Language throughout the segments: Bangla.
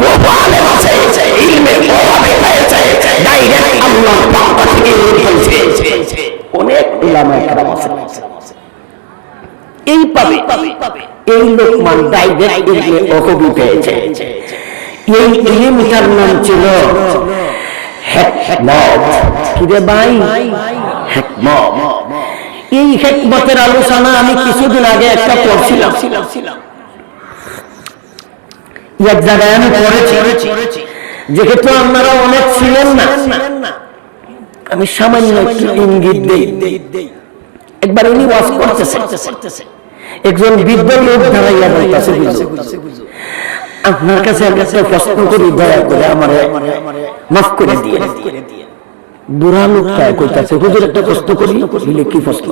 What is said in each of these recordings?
বহু আলেম আছে ইলমে ওভাবে হয়েছে, ডাইরেক্ট আল্লাহর পক্ষ থেকে হয়েছে অনেক উলামা একরাম আছে। এই পাবে এই লোকমান ডাইরেক্ট ইলমে ওহবি পেয়েছে। এই ইলমটার নাম ছিল হেকমত। কিরে ভাই? হেকমত। এই হেকমতের আলোচনা আমি কিছুদিন আগে একটা পড়ছিলাম। এক জায়গায় আমি পড়েছি। যেহেতু আপনারা অনেক ছিলেন না। আমি সামান্য একটু ইঙ্গিত দেই। একবার উনি ওয়াজ করতেছে। একজন বৃদ্ধ লোক দাঁড়াইয়া বলতেছে আপনার কাছে আমি একটা প্রশ্ন করি, দয়া করে আমার মাফ করে দিয়ে বুড়া লোকটা কইতাছে, হুজুর, একটা প্রশ্ন করি বলে কি প্রশ্ন?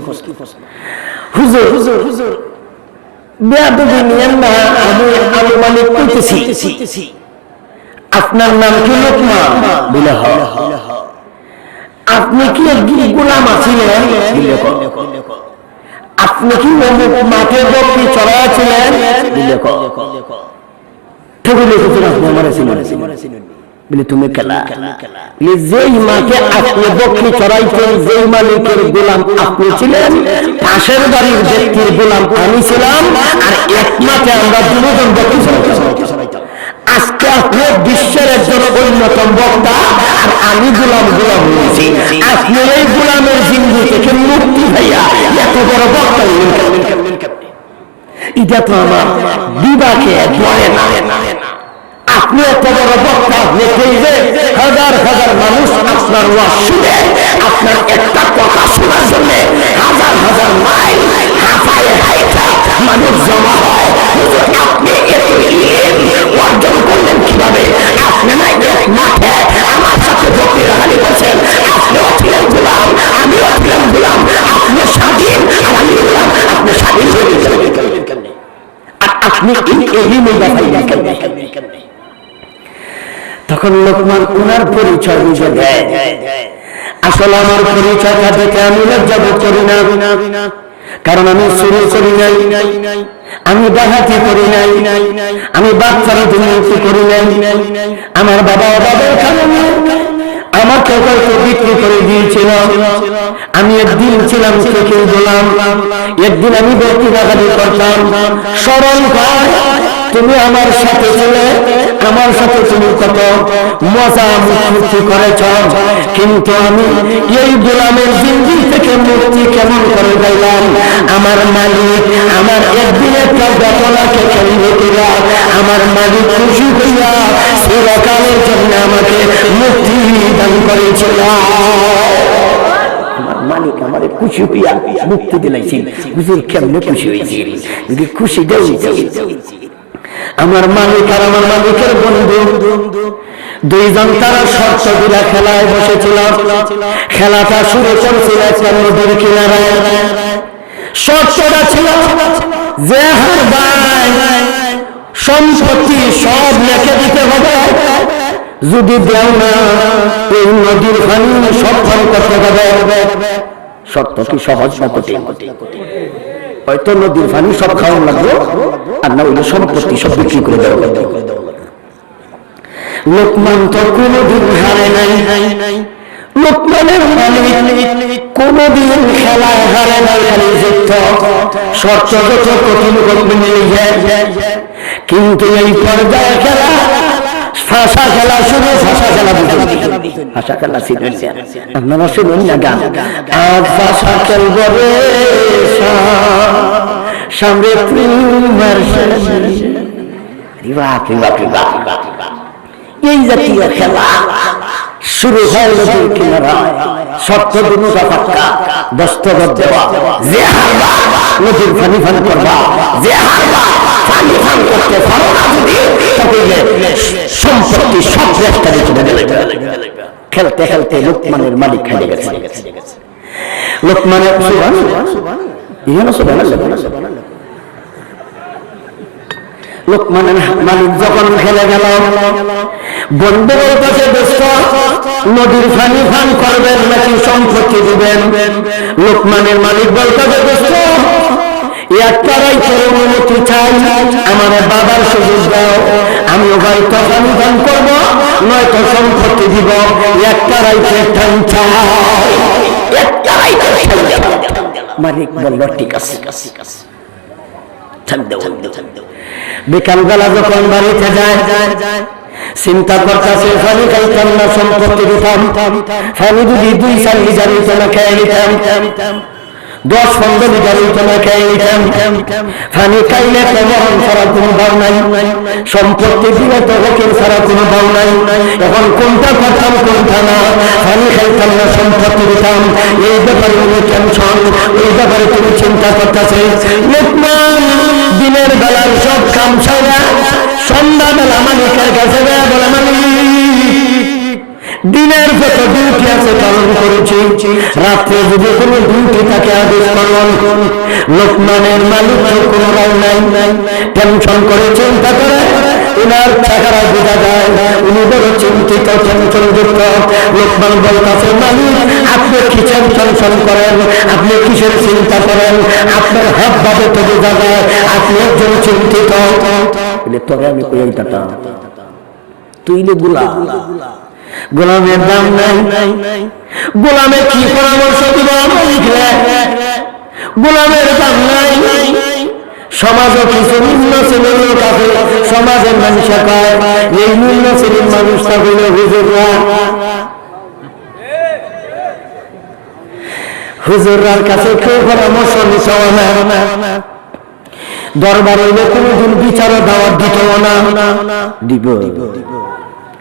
হুজুর হুজুর হুজুর বেয়াদবি নিয়েন না আমি আমি মালিক কইতেছি আপনার নাম কি লোকমা? বলে হ আপনি কি গোলাম আছিলেন? আপনি কি মাঠে বকরি চড়াইছিলেন হুজুর আপনি ছিলেন বলে তুমি খেলা। বলে যেই মাকে আপনি বকরি চড়াইতেন যেই মালিকের গোলাম আপনি ছিলেন পাশের বাড়ির ব্যক্তির গোলাম আমি ছিলাম আর এক মাঠে আমরা দুজন বকরি চড়াইতাম আজকে আপনি বিশ্বের একজন অন্যতম বক্তা আর আমি গোলাম গোলাম হয়েছি। আপনি এই গোলামের জিন্দু থেকে মুক্তি ভাইয়া এত বড় বক্তা? এটা তো আমার বিবাকে ধরে না আপনি এত বড় বক্তা আপনি কইবে হাজার হাজার মানুষ আপনার ওয়াজ শুনে, আপনার একটা কথা শোনার জন্য হাজার হাজার মাইল হাঁপায়ে হাইটা মানুষ জমা হয়। আপনি এত ইলম অর্জন করলেন কীভাবে? আপনি না মাঠে আমার সাথে বকরির হানি করছেন। আপনিও ছিলেন গোলাম, আমিও ছিলাম গোলাম। আপনি স্বাধীন আমি গোলাম। আপনি স্বাধীন হয়ে গেলেন। আর আপনি এই এলিমে কেমনে কেমনে তখন লোকমান ওনার পরিচয় বুঝে দেয়। আসলে আমার পরিচয়টা দেখে আমি লজ্জা বোধ করি না। কারণ আমি শুরু করি নাই। আমি ডাকাতি করি নাই। আমি বাচ্চারা দুর্নীতি করি নাই। আমার বাবা বাবার কারণে আমাকে হয়তো বিক্রি করে দিয়েছিল। আমি একদিন ছিলাম থেকে বললাম একদিন আমি ব্যক্তি ডাকাতি করতাম কর তুমি আমার সাথে ছিলে, আমার সাথে তুমি কত মজা মুক্তি করেছ। কিন্তু আমি এই গোলামের জিন্দি থেকে মুক্তি কেমন করে গেলাম আমার মালিক, আমার একদিন একটা বেতনাকে কেন্দ্র করিয়া আমার মালিক খুশি হইয়া চিরকালের জন্য আমাকে মুক্তি দান করেছিল। মালিক আমার খুশি হইয়া মুক্তি দিলাইছিল। বুঝির কেমনে খুশি হয়েছিল যদি খুশি দেয় আমার মালিক আর আমার মালিকের বন্ধু। দুইজন তারা দিলা খেলায় বসেছিল। খেলাটা শুরু করছিল একটা নদীর কিনারায়। শর্তটা ছিল যে হার ভাই সম্পত্তি সব লেখে দিতে হবে। যদি দেও না, এই নদীর পানি সব ফল করতে হবে। শর্ত কি সহজ না হয়তো নদীর পানি সব খাওয়ান লাগল। আর না সম্পত্তি সব বিক্রি করে দেওয়া লোকমান তো কোনোদিন হারে নাই। লোকমানের মালিক খেলায় হারে নাই, খালি যত কঠিন কিন্তু এই পর্যায়ে খেলা ফাঁসা খেলা শুধু ফাঁসা খেলা বুঝুন ফাঁসা খেলা আপনারা শুনুন না গান। আজ ফাঁসা খেলব সামনে এই জাতীয় খেলা শুরু খেলতে খেলতে লোকমানের মালিক খেলে গেছে। লোকমানের সুবান লোকমানের মালিক যখন খেলে গেল ফানি ফান লোকমানের মালিক বলতে ব্যস্ত একটা রাইতের অনুমতি চাই, আমার বাবার সুযোগ দাও, আমি ওখানে তখন দান করব, নয়তো সম্পত্তি দিব একটা রাইতের টাইম চাই। মালিক বলল ঠিক আছে। বিকালবেলা যখন বাড়িতে যায় চিন্তা করতেছে ফানি খাইতাম না সম্পত্তি দিতাম। ফানি যদি দুই লিটার হইতো না খেয়ে নিতাম দশ পনেরো লিটার হইতো না খেয়ে নিতাম ফানি খাইলে তো মরণ ছাড়া কোনো ভাব নাই। সম্পত্তি দিলে তো হকির ছাড়া কোনো ভাব নাই। এখন কোনটা করতাম, কোনটা না? ফানি খাইতাম না, সম্পত্তি দিতাম। এই ব্যাপারে তুমি টেনশন এই ব্যাপারে তুমি চিন্তা করতেছে। দিনের বেলার সব কাম সন্ধ্যাবেলা মালিকের কাছে মালিক দিনের যত ডিউটি আছে পালন করেছি। রাত্রে যদি কোনো ডিউটি তাকে আদেশ করলাম। লোকমানের মালিক কোনো নাই নাই টেনশন করে, চিন্তা উনার বোঝা যায়। উনি বড় চিন্তিত টেনশন যুক্ত। লোকমান মালিক, আপনি কিসের টেনশন করেন? আপনি কিসের চিন্তা করেন? আপনার হাত ভাবে তো বোঝা যায়, আপনি একজন চিন্তিত। তবে আমি কই তুই গুলা গোলামের দাম নাই। গোলামের কি পরামর্শ দিব গোলামের দাম নাই। সমাজও কিছু নিম্ন শ্রেণির লোক আছে, সমাজের মানুষ এই নিম্ন শ্রেণির মানুষটা হইল হুজুররা। হুজুররার কাছে কেউ পরামর্শ নিত না। দরবার হইলে কোনোদিন বিচারও দাওয়াত দিত না। দিব।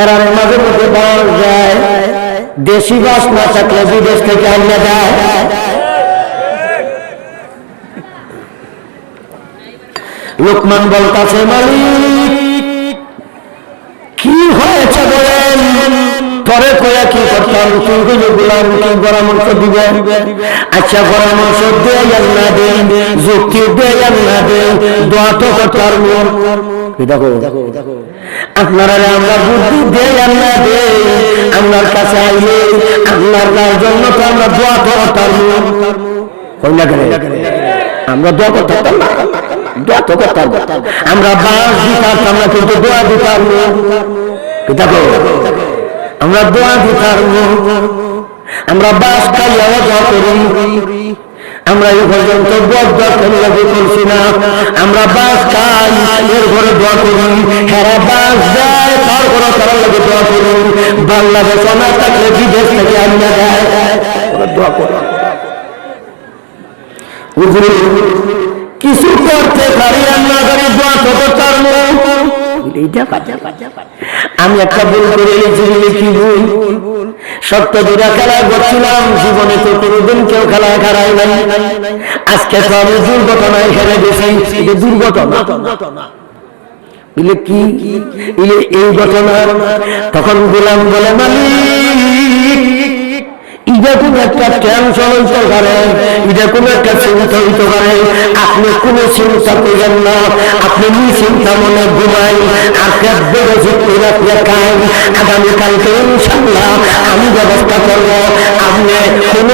এরা মাঝে মধ্যে পাওয়া যায়। দেশি বাস না থাকলে বিদেশ থেকে আনিয়ে দেয়। লোকমান বলতাছে, মালিক, কি হয়েছে বলেন? পরে করে কি করতাম? গুলো গুলাম, কি পরামর্শ দিবে? আচ্ছা পরামর্শ দিয়ে না দে যুক্তি দিয়ে না দে দোয়া তো করতার দেখো আপনারা আমরা বুদ্ধি দিয়ে না দে আপনার কাছে আইলে আপনার জন্য তো আমরা দোয়া করতাম কইনা করে আমরা দোয়া করতাম না দোয়া তো করতাম আমরা বাস দিতাম আমরা কিন্তু দোয়া দিতাম দেখো, আমরা দোয়া দিতাম আমরা বাস খাইয়া দোয়া করি। আমরা এ পর্যন্ত করছি না। আমরা বাস খাই, এর ঘরে দোয়া করি হেরা বাস তারপরে তারা লাগে দোয়া করি বাংলাদেশ না থাকলে বিদেশ থেকে আনিয়া দেয় দোয়া করি কিছু করতে পারি তো আমি একটা ভুল কি সত্য দূরা খেলা করছিলাম জীবনে তো কোনোদিন কেউ খেলা খেলায় নাই। আজকে তো আমি দুর্ঘটনায় হেরে গেছি দুর্ঘটনা। কি? এই ঘটনা। তখন গোলাম বলে, মালিক ইটা কোন একটা টেনশন হইতে পারে ইটা কোন একটা চিন্তা হইতে পারে। আপনি কোনো চিন্তা করবেন না, আপনি নিশ্চিন্তা মনে ঘুমাই, আর আগামীকালকে ইনশাল্লাহ আমি ব্যবস্থা করব।